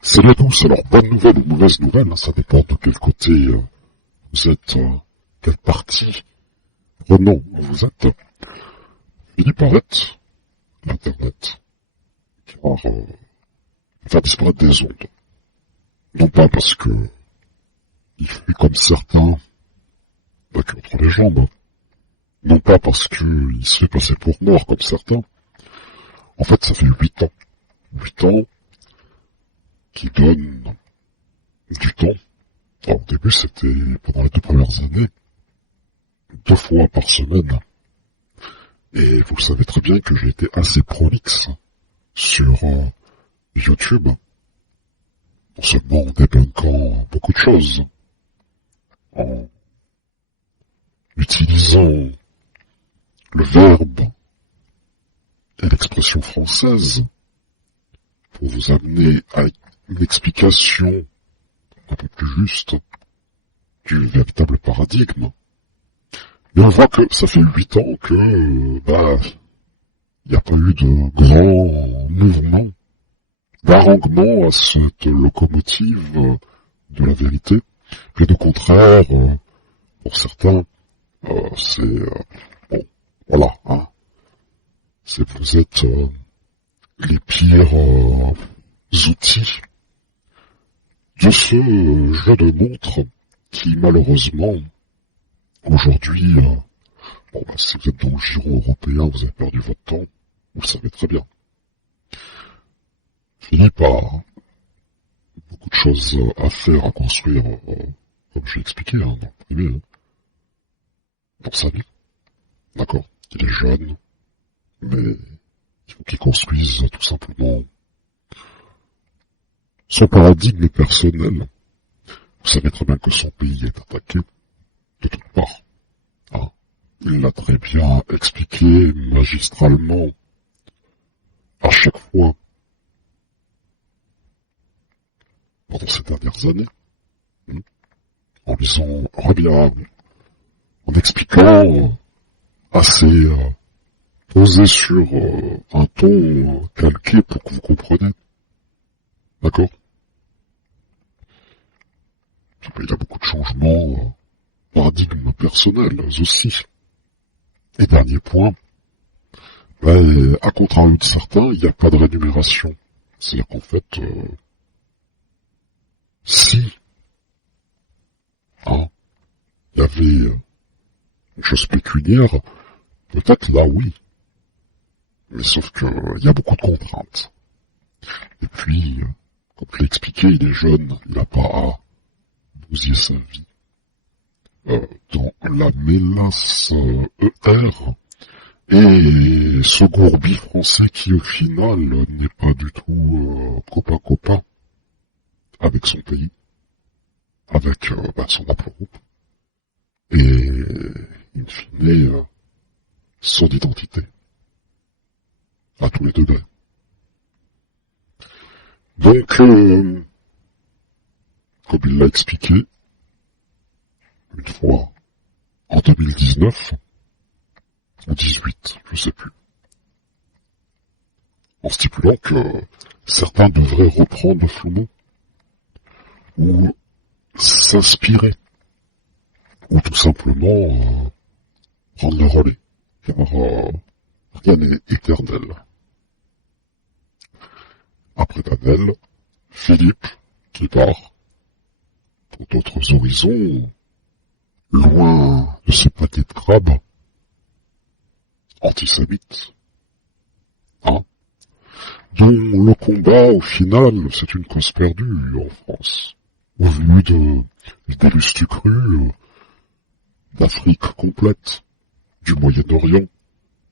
Salut à tous, alors bonne nouvelle ou mauvaise nouvelle, hein, ça dépend de quel côté vous êtes, quelle partie prenant vous êtes. Philippe arrête l'Internet, car faire disparaître des ondes. Non pas parce que il fait comme certains la queue entre les jambes, non pas parce qu'il se fait passer pour mort comme certains. En fait, ça fait 8 ans. 8 ans qui donnent du temps. Alors, au début, c'était pendant les 2 premières années, 2 fois par semaine. Et vous le savez très bien que j'ai été assez prolixe sur YouTube, non seulement en débunkant beaucoup de choses, en utilisant le verbe et l'expression française pour vous amener à une explication un peu plus juste du véritable paradigme. Mais on voit que ça fait 8 ans que, il n'y a pas eu de grand mouvement, d'arrangement à cette locomotive de la vérité. Puis au contraire, pour certains, c'est, bon, voilà, hein. Vous êtes les pires outils de ce jeu de montre qui, malheureusement, aujourd'hui, si vous êtes dans le giron européen, vous avez perdu votre temps, vous le savez très bien. Philippe a beaucoup de choses à faire, à construire, comme j'ai expliqué, dans le privé, dans sa vie. D'accord, il est jeune, mais il faut qu'il construise tout simplement son paradigme personnel. Vous savez très bien que son pays est attaqué de toutes parts. Hein. Il l'a très bien expliqué magistralement à chaque fois pendant ces dernières années, en lisant bien, en expliquant assez posé sur un ton calqué pour que vous compreniez. D'accord? Il y a beaucoup de changements, paradigmes personnels aussi. Et dernier point, à contrario de certains, il n'y a pas de rémunération. C'est-à-dire qu'en fait, si il y avait une chose pécuniaire, peut-être là oui. Mais sauf que il y a beaucoup de contraintes. Et puis, comme je l'ai expliqué, il est jeune, il n'a pas à bousiller sa vie dans la mélasse ER et ce gourbi français qui au final n'est pas du tout copain avec son pays, avec son groupe et in fine son identité à tous les degrés. Donc, comme il l'a expliqué, une fois en 2019, ou 18, je sais plus, en stipulant que certains devraient reprendre Floumont, ou s'inspirer, ou tout simplement prendre le relais, car rien n'est éternel. Après Daniel, Philippe, qui part pour d'autres horizons, loin de ces pâtés de crabe antisémites, dont le combat, au final, c'est une cause perdue en France, au vu des lustres crus d'Afrique complète, du Moyen-Orient,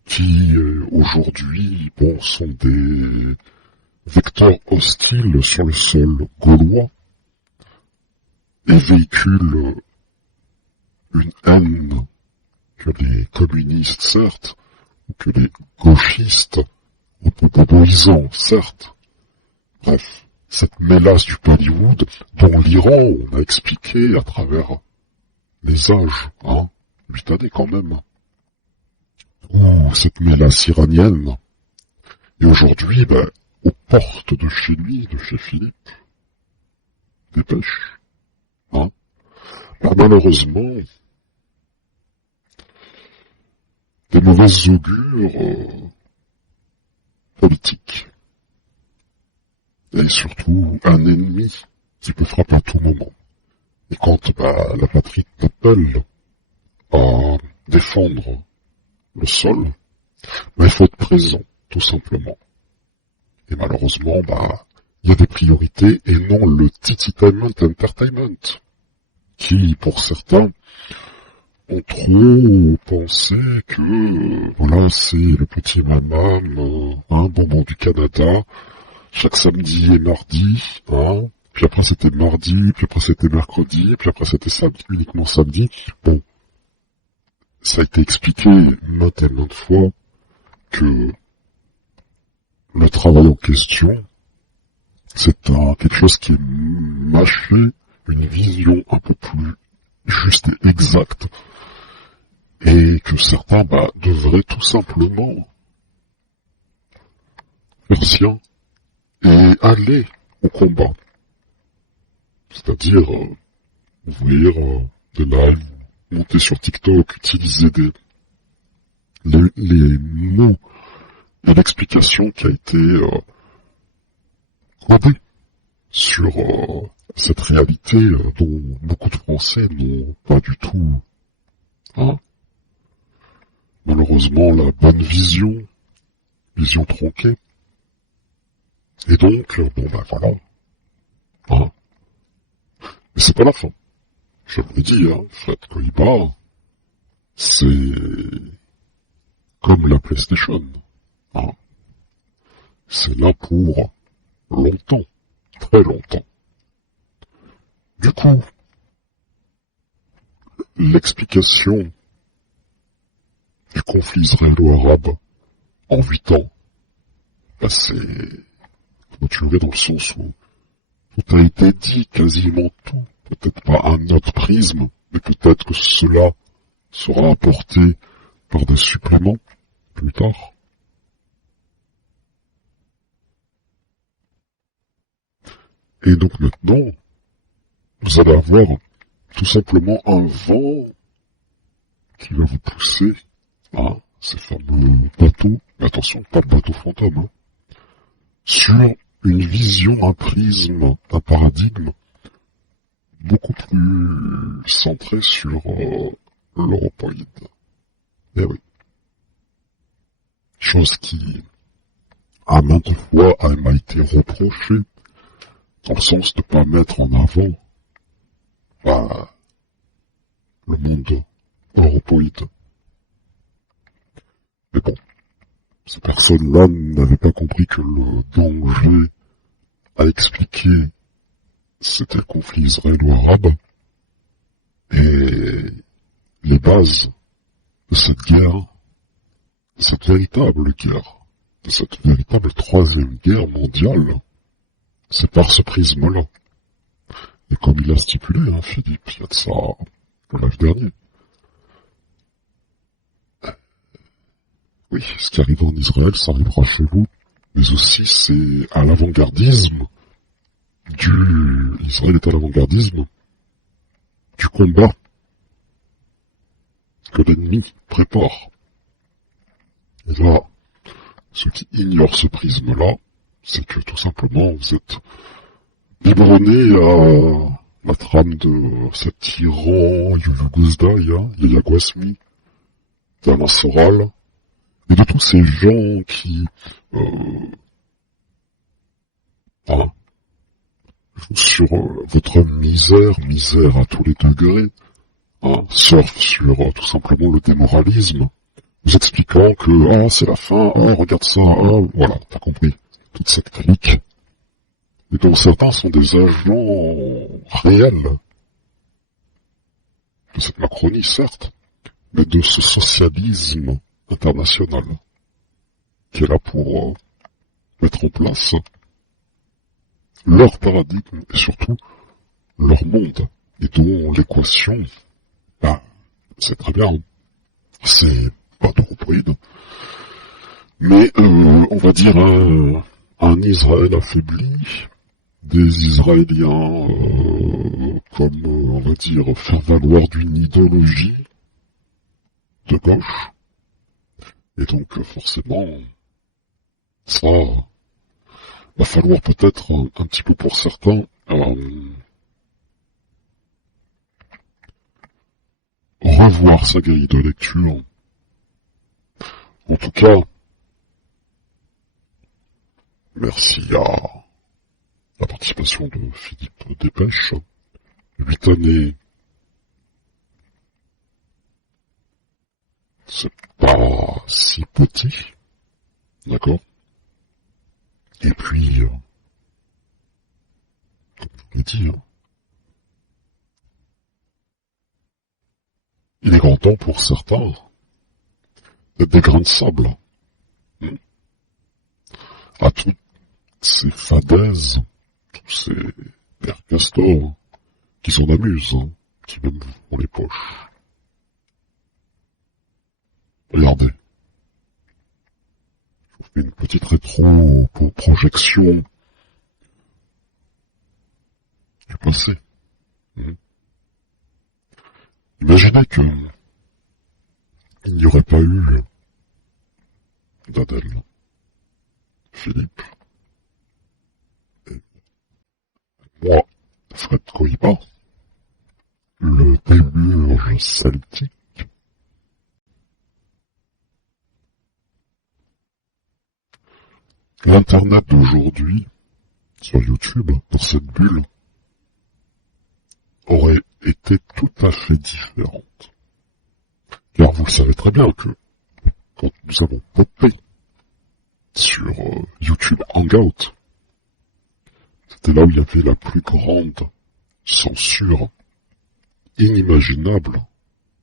qui aujourd'hui, sont des vecteurs hostiles sur le sol gaulois et véhiculent une haine que les communistes, certes, ou que les gauchistes ont peu boboisant, certes. Bref, cette mélasse du Bollywood dont l'Iran, on a expliqué à travers les âges, 8 années quand même, ou cette mélasse iranienne. Et aujourd'hui, aux portes de chez lui, de chez Philippe. Dépêche. Hein? Bah, malheureusement, des mauvaises augures politiques. Et surtout, un ennemi qui peut frapper à tout moment. Et quand la patrie t'appelle à défendre le sol, il faut être présent, tout simplement. Et malheureusement, il y a des priorités et non le tititainment entertainment, qui, pour certains, ont trop pensé que, voilà, c'est le petit mamam, bonbon du Canada, chaque samedi et mardi, puis après c'était mardi, puis après c'était mercredi, puis après c'était samedi, uniquement samedi. Bon, ça a été expliqué maintes et maintes fois que le travail en question, c'est quelque chose qui est mâché, une vision un peu plus juste et exacte, et que certains devraient tout simplement faire sien et aller au combat. C'est-à-dire ouvrir des lives, monter sur TikTok, utiliser les mots et l'explication qui a été codée sur cette réalité dont beaucoup de Français n'ont pas du tout malheureusement la bonne vision tronquée. Et donc, voilà. Mais c'est pas la fin. Je vous l'ai dit, Fred Koiba, c'est comme la PlayStation. C'est là pour longtemps, très longtemps. Du coup, l'explication du conflit israélo-arabe en 8 ans, c'est clôturé dans le sens où tout a été dit, quasiment tout. Peut-être pas un autre prisme, mais peut-être que cela sera apporté par des suppléments plus tard. Et donc maintenant, vous allez avoir tout simplement un vent qui va vous pousser à ces fameux bateaux, mais attention, pas de bateau fantôme, sur une vision, un prisme, un paradigme beaucoup plus centré sur l'europoïde. Eh oui. Chose qui, à maintes fois, m'a été reprochée, dans le sens de ne pas mettre en avant le monde europoïde. Mais bon, ces personnes-là n'avaient pas compris que le danger à expliquer c'était le conflit israélo-arabe et les bases de cette guerre, de cette véritable guerre, de cette véritable troisième guerre mondiale, c'est par ce prisme-là. Et comme il a stipulé, Philippe, il y a de ça le live dernier. Oui, ce qui arrive en Israël, ça arrivera chez vous, mais aussi c'est à l'avant-gardisme Israël est à l'avant-gardisme du combat que l'ennemi prépare. Et là, ceux qui ignorent ce prisme-là, c'est que tout simplement vous êtes biberonnés à la trame de cet tyran Yuvuguzdaï, Yaya Guasmi, d'Alain Soral, et de tous ces gens qui jouent sur votre misère à tous les degrés, surfent sur tout simplement le démoralisme, vous expliquant que c'est la fin, regarde ça, voilà, t'as compris, toute cette clique. Et dont certains sont des agents réels de cette Macronie, certes, mais de ce socialisme international qui est là pour mettre en place leur paradigme et surtout leur monde, et dont l'équation, c'est très bien, c'est pas d'europoïde, mais on va dire un Israël affaibli, des Israéliens, comme, on va dire, faire valoir d'une idéologie de gauche. Et donc, forcément, ça va falloir peut-être un petit peu pour certains revoir sa grille de lecture. En tout cas, merci à la participation de Philippe Dépêche. 8 années, c'est pas si petit, d'accord? Et puis, comme je vous l'ai dit, il est grand temps pour certains d'être des grains de sable. À toutes ces fadaises, tous ces pères castors, qui s'en amusent, qui même font les poches. Regardez. Je vous fais une petite rétro-projection du passé. Imaginez que il n'y aurait pas eu d'Adèle, Philippe, et moi, Fred Cohiba, le démiurge celtique. L'Internet d'aujourd'hui, sur YouTube, dans cette bulle, aurait été tout à fait différente. Car vous le savez très bien que, quand nous avons popé sur YouTube Hangout, c'était là où il y avait la plus grande censure inimaginable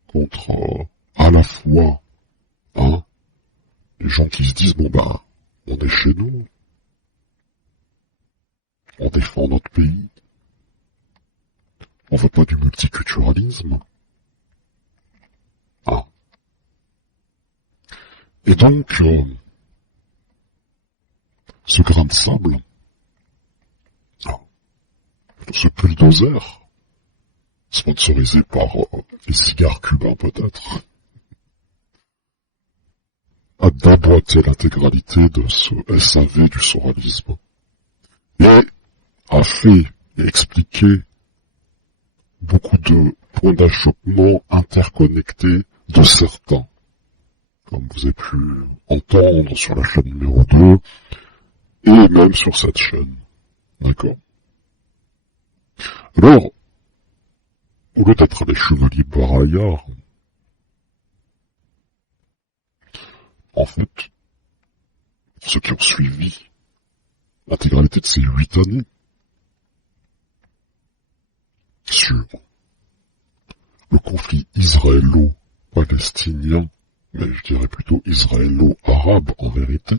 contre à la fois les gens qui se disent bon ben on est chez nous, on défend notre pays, on veut pas du multiculturalisme. Et donc, ce grain de sable, ce bulldozer, sponsorisé par les cigares cubains peut-être, a d'aboîter l'intégralité de ce SAV du soralisme. Et a fait et expliqué beaucoup de points d'achoppement interconnectés de certains, comme vous avez pu entendre sur la chaîne numéro 2, et même sur cette chaîne. D'accord? Alors, au lieu d'être les chevaliers baraillards, en fait, pour ceux qui ont suivi l'intégralité de ces 8 années, sur le conflit israélo-palestinien, mais je dirais plutôt israélo-arabe en vérité,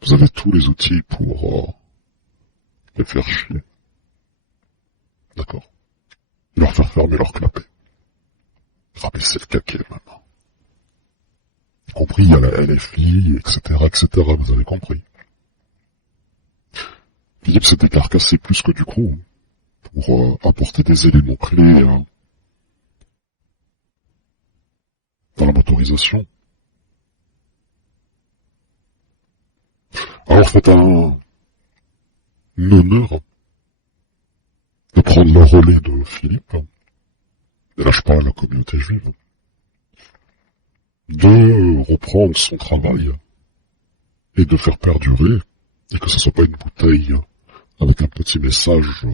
vous avez tous les outils pour les faire chier. D'accord? Leur faire fermer leur clapet. Rabaisser le caquet maintenant. Y compris à la LFI, etc., vous avez compris. Philippe s'est décarcassé plus que du coup pour apporter des éléments clés dans la motorisation. Alors faites un honneur de prendre le relais de Philippe, ne lâche pas la communauté juive, de reprendre son travail et de faire perdurer, et que ce soit pas une bouteille avec un petit message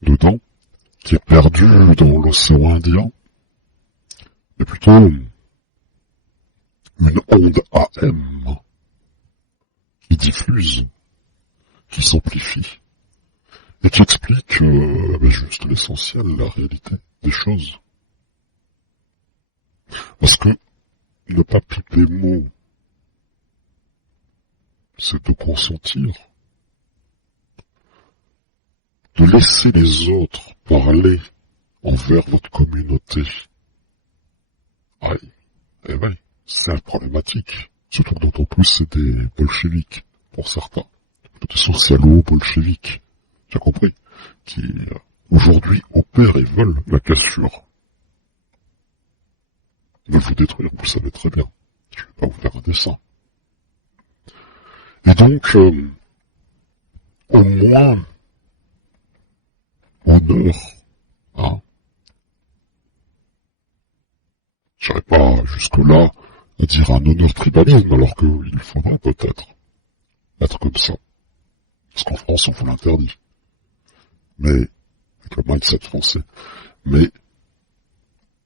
dedans, qui est perdu dans l'océan Indien, mais plutôt une onde AM qui diffuse, qui s'amplifie, et qui explique juste l'essentiel, la réalité des choses. Parce que ne pas piper mot, c'est de consentir, de laisser les autres parler envers votre communauté. Aïe, eh ben, c'est problématique. Surtout que d'autant plus c'est des bolcheviques, pour certains. Des socialo-bolcheviques, tu as compris, qui aujourd'hui opèrent et veulent la cassure. Ils veulent vous détruire, vous le savez très bien. Je ne vais pas vous faire un dessin. Et donc, au moins, honneur, hein. Je n'irai pas jusque-là à dire un honneur tribalisme, alors qu'il faudrait peut-être être comme ça. Parce qu'en France, on vous l'interdit. Mais, avec le mindset français. Mais,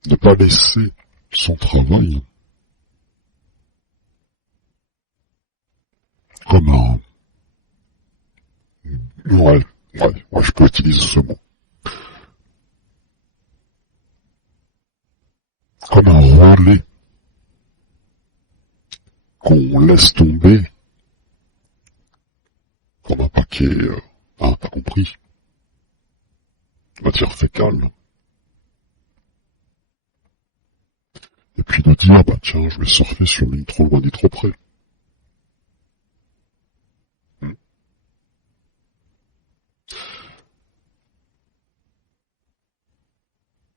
ne pas laisser son travail comme un... Ouais, je peux utiliser ce mot. Comme un relais qu'on laisse tomber comme un paquet, t'as compris, matière fécale. Et puis de dire, bah tiens, je vais surfer sur une trop loin ni trop près.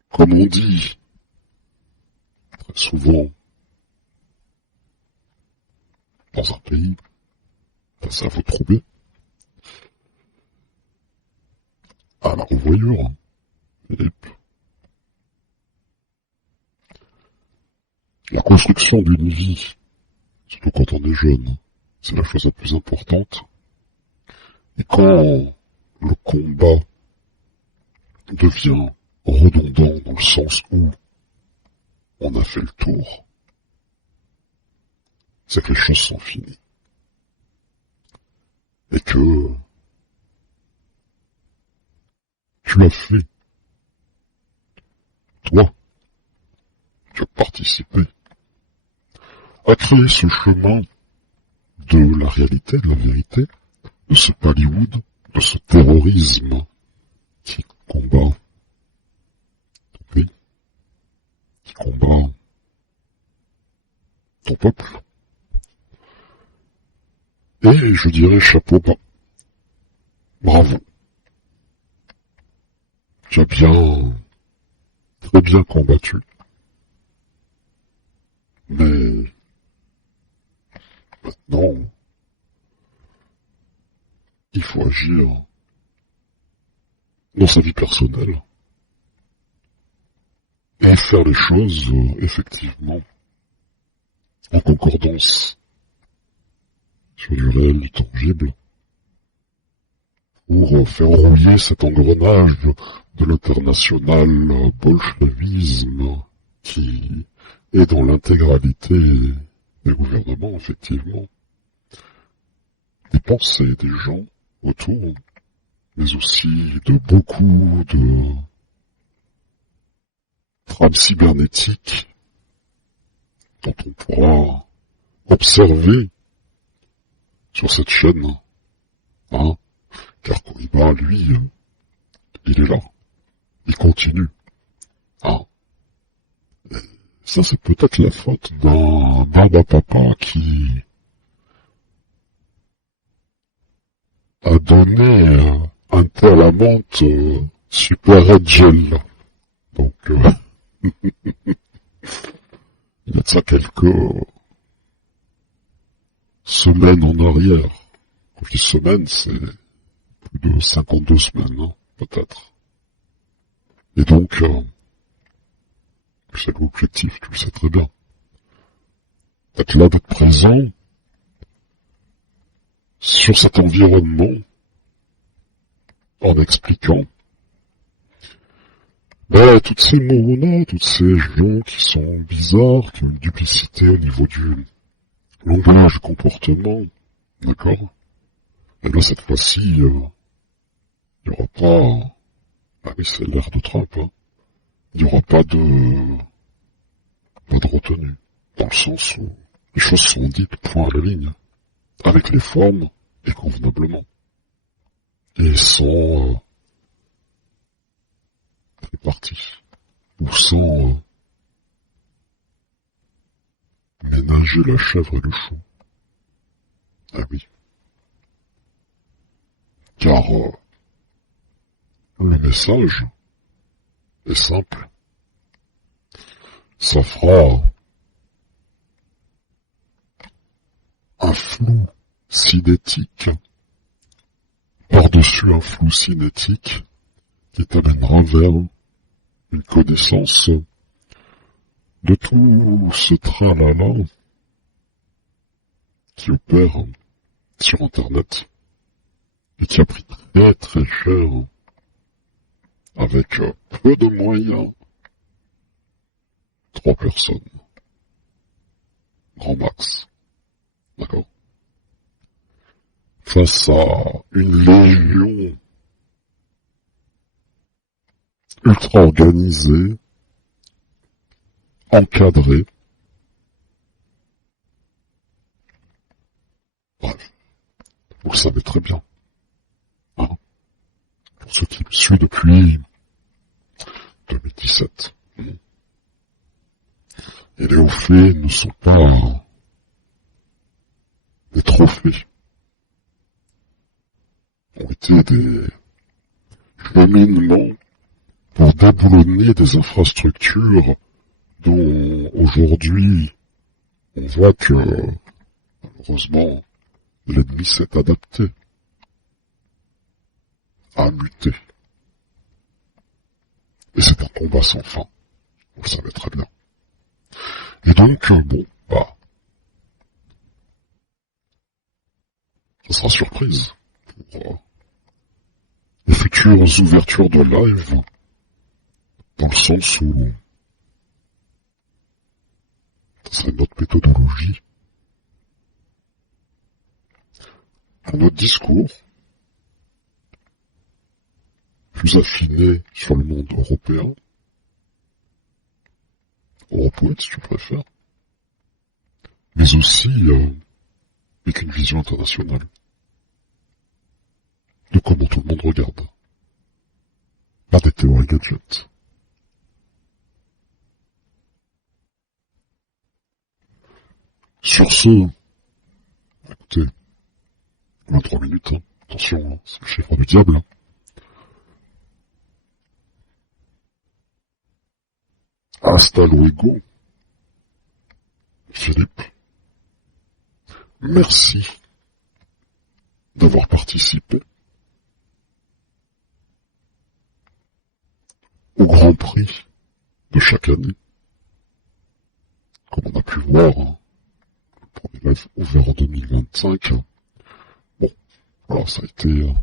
Comme on dit très souvent dans un pays, ça vous troubler. À la revoyure, Philippe. La construction d'une vie, surtout quand on est jeune, c'est la chose la plus importante. Et quand le combat devient redondant dans le sens où on a fait le tour, c'est que les choses sont finies. Et que tu as fait. Toi, tu as participé à créer ce chemin de la réalité, de la vérité, de ce Hollywood, de ce terrorisme qui combat ton pays, qui combat ton peuple. Et je dirais chapeau bas. Bravo. Tu as très bien combattu. Mais maintenant, il faut agir dans sa vie personnelle et faire les choses, effectivement, en concordance sur du réel, du tangible, pour faire rouiller cet engrenage de l'international bolchevisme qui est dans l'intégralité des gouvernements, effectivement, des pensées des gens autour, mais aussi de beaucoup de trames cybernétiques dont on pourra observer sur cette chaîne, hein, car Koiba, lui, il est là, il continue, hein. Ça, c'est peut-être la faute d'un barbapapa qui a donné un tel amont super red gel. Donc, il y a de ça quelques semaines en arrière. Quand je dis semaines, c'est plus de 52 semaines, hein, peut-être. Et donc, c'est l'objectif, tu le sais très bien. D'être là, d'être présent sur cet environnement en expliquant toutes ces mots-là, toutes ces gens qui sont bizarres, qui ont une duplicité au niveau du langage, du comportement, d'accord? Et là, cette fois-ci, il n'y aura pas... Ah oui, c'est l'air de Trump, hein. Il n'y aura pas de retenue. Dans le sens où les choses sont dites point à la ligne. Avec les formes et convenablement. Et sans répartie. Ou sans ménager la chèvre et le chou. Ah oui. Car le message est simple. Ça fera un flou cinétique par-dessus un flou cinétique qui t'amènera vers une connaissance de tout ce tralala qui opère sur Internet et qui a pris très très cher avec peu de moyens. 3 personnes. Grand max. D'accord? Face à une légion ultra organisée, encadrée. Bref, vous le savez très bien. Hein, pour ceux qui me suivent depuis 2017. Et les hauts faits ne sont pas des trophées. Ont été des cheminements pour déboulonner des infrastructures dont aujourd'hui on voit que malheureusement l'ennemi s'est adapté, a muté. Et c'est un combat sans fin, vous le savez très bien. Et donc, bon, ça sera surprise pour les futures ouvertures de live, dans le sens où ça serait notre méthodologie, pour notre discours, plus affiné sur le monde européen, européen si tu préfères, mais aussi avec une vision internationale de comment tout le monde regarde. Pas des théories gadgets. Sur ce, écoutez, 23 minutes, hein. Attention, hein, c'est le chiffre du diable. Hein. Hasta luego, Philippe. Merci d'avoir participé au Grand Prix de chaque année. Comme on a pu voir, hein, le premier live ouvert en 2025. Bon, voilà, ça a été,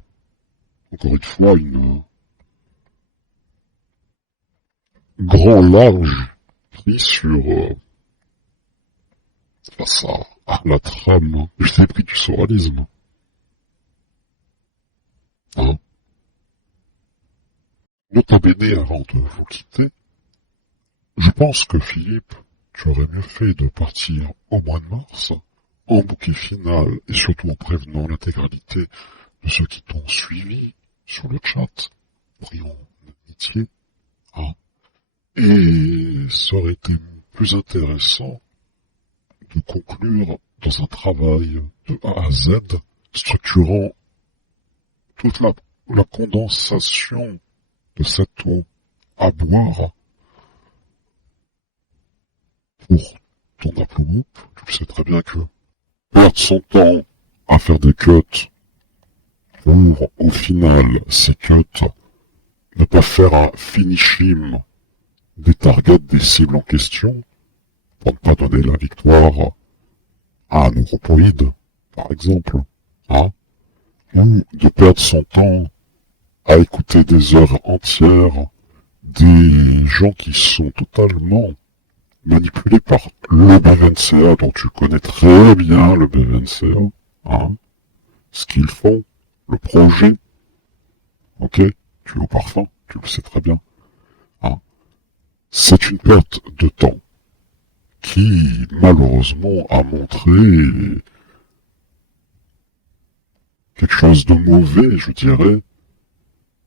encore une fois, une grand large pris sur face à la trame. Je t'ai pris du surréalisme. Hein? Nota bene, avant de vous quitter, je pense que Philippe, tu aurais mieux fait de partir au mois de mars, en bouquet final, et surtout en prévenant l'intégralité de ceux qui t'ont suivi sur le chat, pris en amitié, hein. Et ça aurait été plus intéressant de conclure dans un travail de A à Z, structurant toute la condensation de cette eau à boire pour ton upload. Tu le sais très bien que perdre son temps à faire des cuts pour, au final, ces cuts, ne pas faire un finishing des targets des cibles en question, pour ne pas donner la victoire à un neuropoïde, par exemple, hein, ou de perdre son temps à écouter des heures entières des gens qui sont totalement manipulés par le BVNCA, dont tu connais très bien le BVNCA, hein, ce qu'ils font, le projet, ok, tu es au parfum, tu le sais très bien, hein. C'est une perte de temps qui, malheureusement, a montré quelque chose de mauvais, je dirais,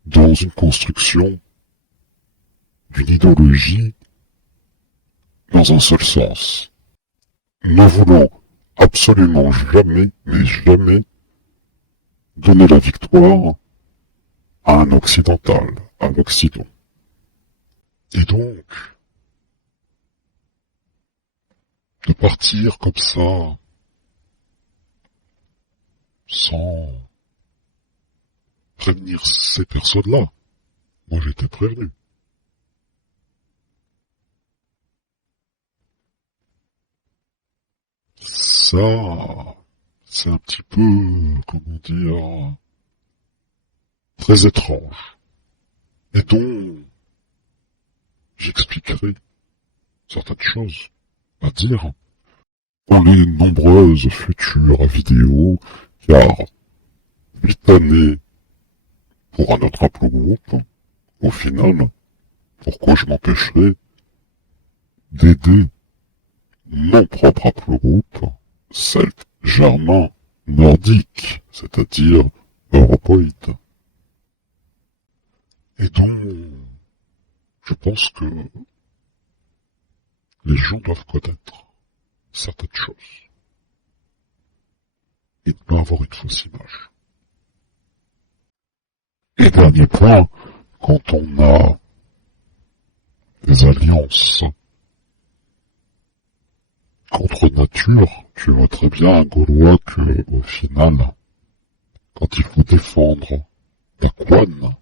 dans une construction d'une idéologie dans un seul sens. ne voulant absolument jamais, mais jamais, donner la victoire à un occidental, à l'Occident. Et donc, de partir comme ça, sans prévenir ces personnes-là, moi j'étais prévenu. Ça, c'est un petit peu, comment dire, très étrange. Et donc, j'expliquerai certaines choses à dire dans les nombreuses futures vidéos, car 8 années pour un autre haplogroupe, au final, pourquoi je m'empêcherais d'aider mon propre haplogroupe, celte, germain, nordique, c'est-à-dire europoïde. Et donc, je pense que les gens doivent connaître certaines choses et ne pas avoir une fausse image. Et dernier point, quand on a des alliances contre nature, tu vois très bien, Gaulois, que au final, quand il faut défendre la couenne,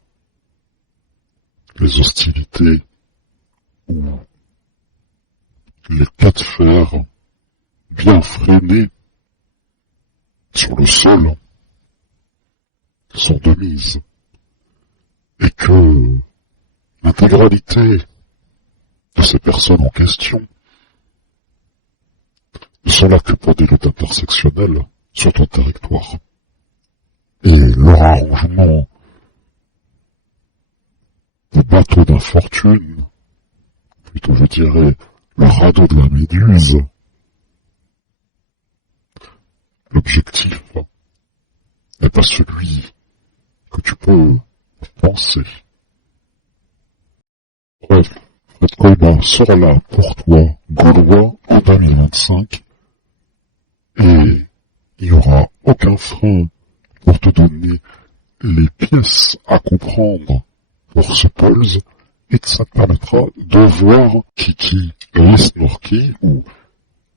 les hostilités ou les cas de fer bien freinés sur le sol sont de mise, et que l'intégralité de ces personnes en question ne sont là que pour des luttes intersectionnelles sur ton territoire. Et leur arrangement de bateau d'infortune, plutôt je dirais le radeau de la Méduse, l'objectif n'est pas celui que tu peux penser. Bref, Fred Koïba sera là pour toi, Gaulois, en 2025, et il n'y aura aucun frein pour te donner les pièces à comprendre pour ce pulse, et que ça te permettra de voir qui est Snorky, ou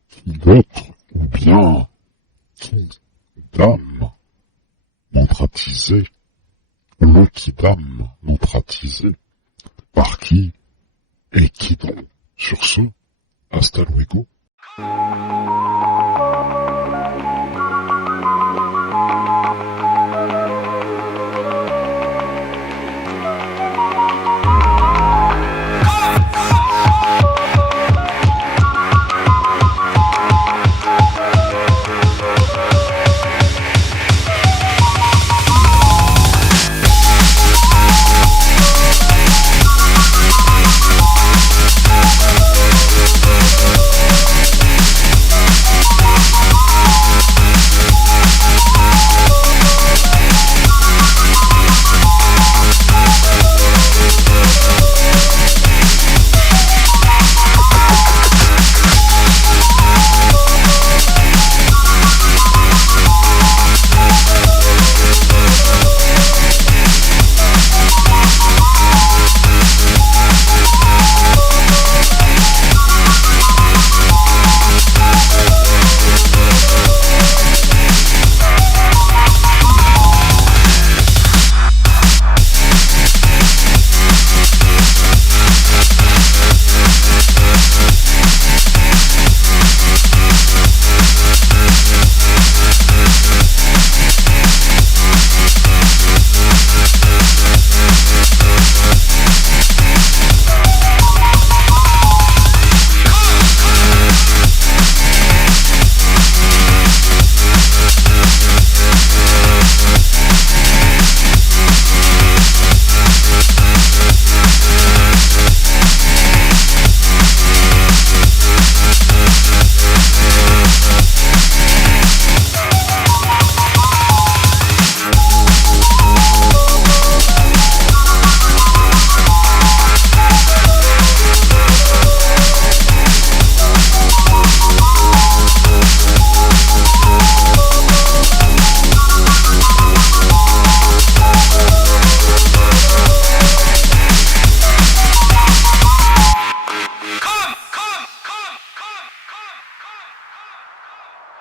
qui d'autre, ou bien qui dame montratisé, le qui dame montratisé, par qui et qui donc. Sur ce, hasta luego.